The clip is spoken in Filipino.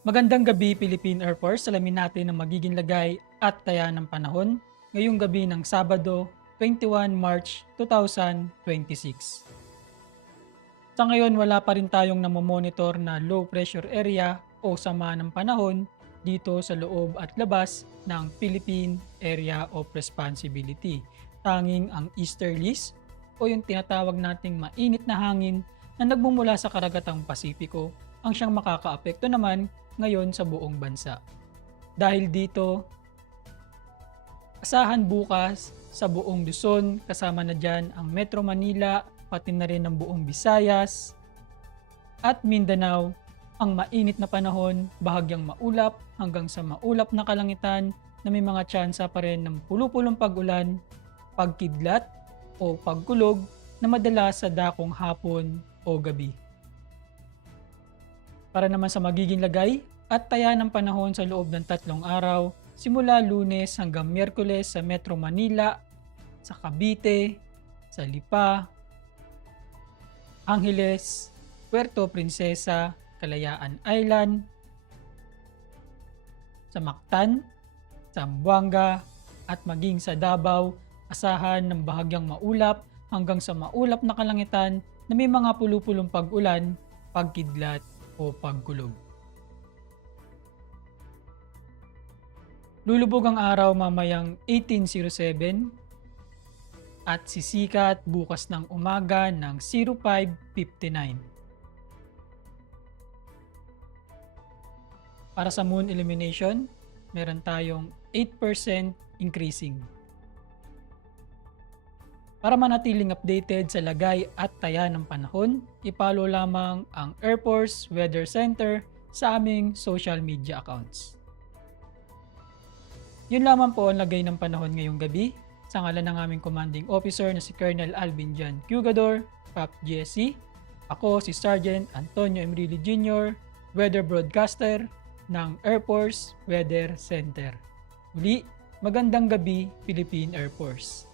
Magandang gabi, Philippine Air Force. Alamin natin ang magiging lagay at taya ng panahon ngayong gabi ng Sabado, 21 March 2026. Sa ngayon, wala pa rin tayong namomonitor na low pressure area o sama ng panahon dito sa loob at labas ng Philippine Area of Responsibility. Tanging ang easterlies o yung tinatawag nating mainit na hangin na nagmumula sa karagatang Pasipiko ang siyang makakaapekto naman ngayon sa buong bansa. Dahil dito, asahan bukas sa buong Luzon, kasama na dyan ang Metro Manila, pati na rin ang buong Visayas at Mindanao, ang mainit na panahon, bahagyang maulap hanggang sa maulap na kalangitan na may mga tsansa pa rin ng pulupulong pag-ulan, pagkidlat o pagkulog na madalas sa dakong hapon o gabi. Para naman sa magiging lagay at taya ng panahon sa loob ng 3 araw, simula Lunes hanggang Miyerkules sa Metro Manila, sa Cavite, sa Lipa, Angeles, Puerto Princesa, Kalayaan Island, sa Mactan, Zamboanga, at maging sa Davao, asahan ng bahagyang maulap hanggang sa maulap na kalangitan na may mga pulupulong pag-ulan, pagkidlat o pagkulog. Lulubog ang araw mamayang 18:07 at sisikat bukas ng umaga ng 05:59. Para sa moon illumination, meron tayong 8% increasing. Para manatiling updated sa lagay at taya ng panahon, ipollow lamang ang Air Force Weather Center sa aming social media accounts. Yun lamang po ang lagay ng panahon ngayong gabi. Sa ngalan ng aming commanding officer na si Colonel Alvin Jan Cugador, PAP GSC, ako si Sergeant Antonio Emrilio Jr., Weather Broadcaster ng Air Force Weather Center. Muli, magandang gabi, Philippine Air Force.